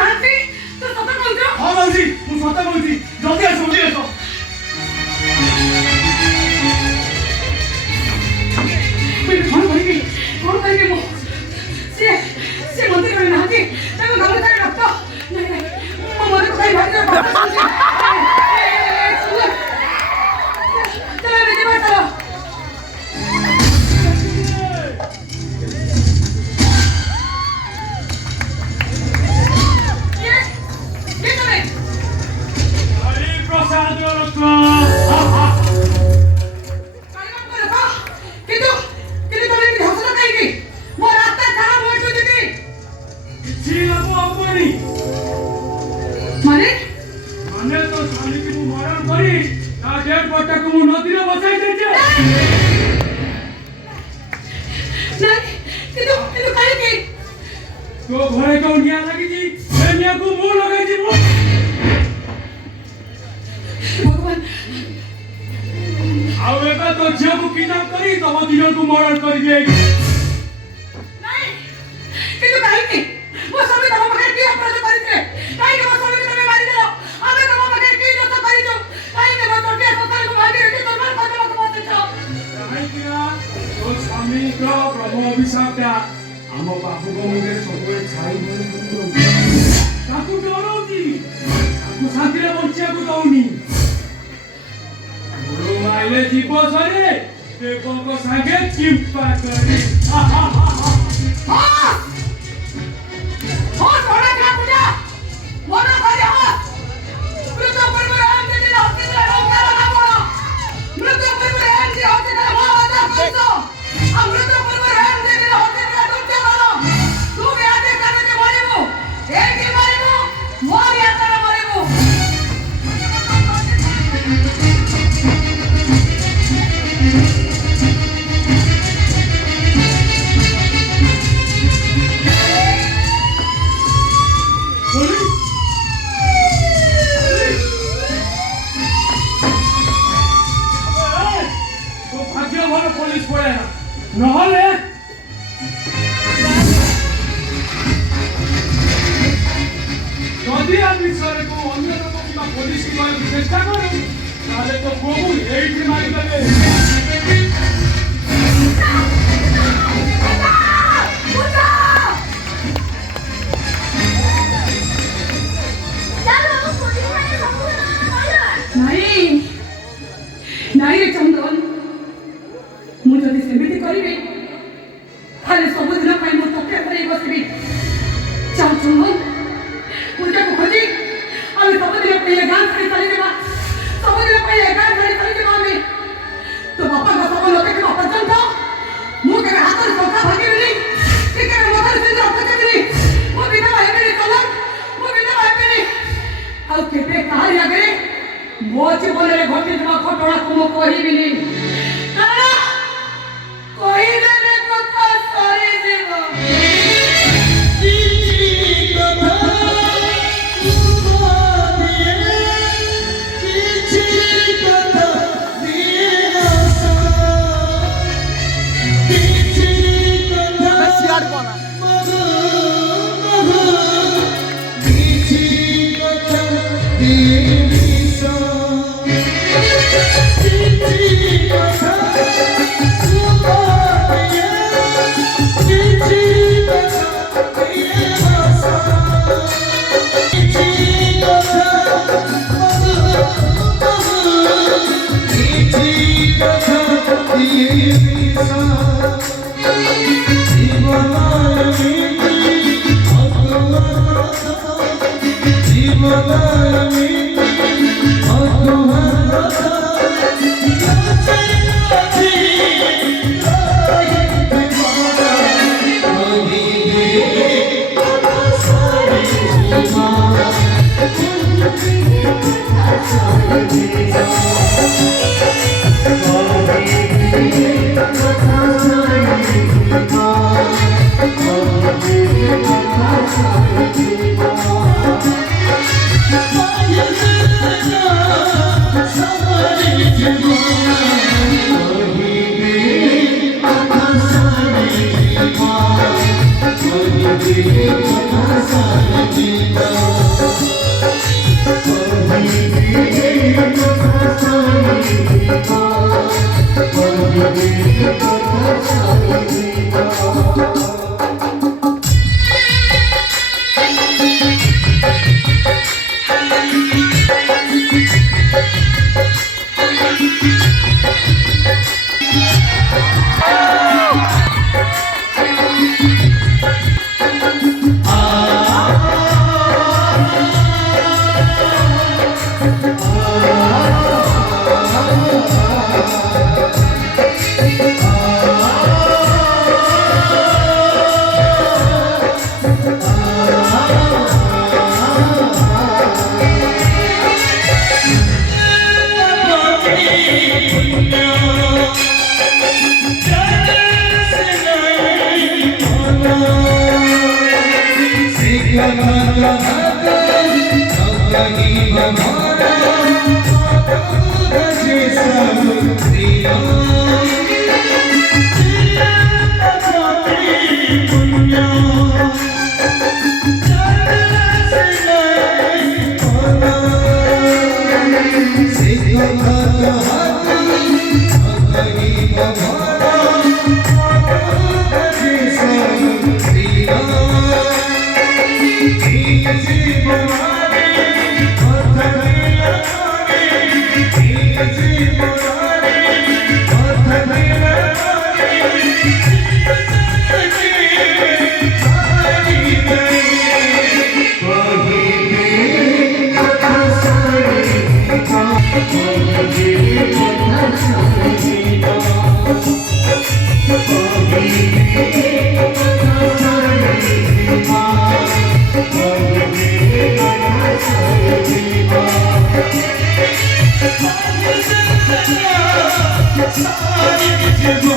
ହାତୀ ତୁ ସତ କହୁଛୁ? ହଁ ମାଉସୀ ମୁଁ ସତ କହୁଛି ଜଲ୍ଦି ଆସ ଜଲ୍ଦି ଆସ କଣ କରିବି ମୁଁ ସିଏ ମତେ କହି ନାହାନ୍ତି ତାଙ୍କ ଘର ଥାଏ ରକ୍ତ ମୋ ମନେ କହି ଭାଇ तो घरे क्यों निया लगी जी मैं निया को मुंह लगाई जी मुंह भगवान आओ एबे तो झियो को किडनैप करी तो वो दिनो को मर्डर कर दिए नहीं किंतु काहे की वो सब तम पाखे की अपराध करते काहे के वो सब तमे मारी देलो हमें तम पाखे की दोष करी जो काहे के वो तोटे सतार को मारी रखी तोर को मत छो काहे की ना तो स्वामी को ब्रह्म अभिशाप ता आम बापू को मुझे सब छाई ताकू डरौती ताकू शांति रे बंचिया को दउनी गुरु माइले जीव सरे देव को संगे चिंपा करे हा हा हा हो सोना क्या पूजा मोना करे हो मृत्यु पर राम दे दे होते दे रोका ना बोलो मृत्यु पर राम दे होते दे वो बता कौन अमृत पर राम दे दे होते दे तुम क्या बोलो तू क्या दे करने के मारे वो एक ही मारे वो मोर या तेरा मारे वो पुलिस पड़े নহলে যদি আমি সরে কো অন্য লোক কিবা পুলিশ কি মারি চেষ্টা করু তাহলে তো প্রভু এইটি মারি দেবে नहीं रे चंदन ମୁଁ ଯଦି ସେମିତି କରିବି ତାହେଲେ ସବୁଦିନ ପାଇଁ ମୁଁ ତୋତେ ଧରି ବସିବି ଚାହୁଁଛୁ ମୁଁ ତାକୁ ଖୋଜି ଆମେ ସବୁଦିନ ପାଇଁ ଏ ଗାଁ ଛାଡ଼ି ଚାଲିଯିବା ସବୁଦିନ ପାଇଁ ଏ ଗାଁ ଛାଡ଼ି ଚାଲିଯିବା ଆମେ ତୋ ବାପାଙ୍କ ଶବ ନ ଦେଖିବା ପର୍ଯ୍ୟନ୍ତ ମୁଁ କେବେ ହାତରୁ ଟଙ୍କା ଭାଗିବିନି କି କେବେ ମଥାରେ ସିନ୍ଦୁର ପକେଇବିନି ମୁଁ ବିଧବା ହେବିନି ଚନ୍ଦନ ମୁଁ ବିଧବା ହେବିନି ଆଉ କେବେ କାହାରି ଆଗରେ ମୋ ଜୀବନରେ ଘଟିଥିବା ଘଟଣାକୁ ମୁଁ କହିବିନି କାରଣ କହିଦେଲେ କଥା ସରିଯିବ Sorry,